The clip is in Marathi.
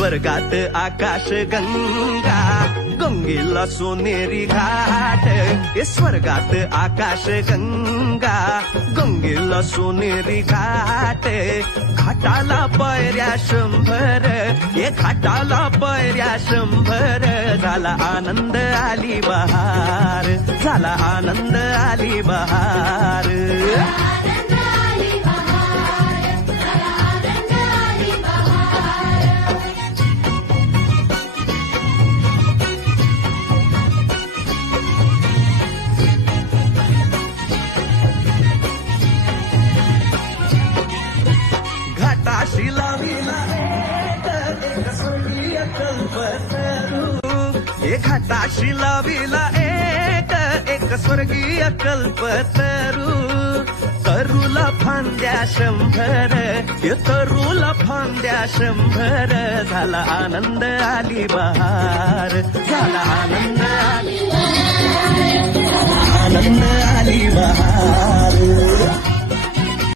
स्वर्गात आकाश गंगा गंगेला सोनेरी घाट हे स्वर्गात आकाश गंगा गंगेला सोनेरी घाट घाटाला पायऱ्या 100 हे घाटाला पायऱ्या 100 झाला आनंद आली बहार झाला आनंद आली बहार घाटाशी लाविला एक स्वर्गीय कल्पतरू हे घाटाशी लाविला एक स्वर्गीय कल्पतरू तरुला फांद्या 100 हे तरुला फांद्या 100 झाला आनंद आली बहार झाला आनंद आली बहार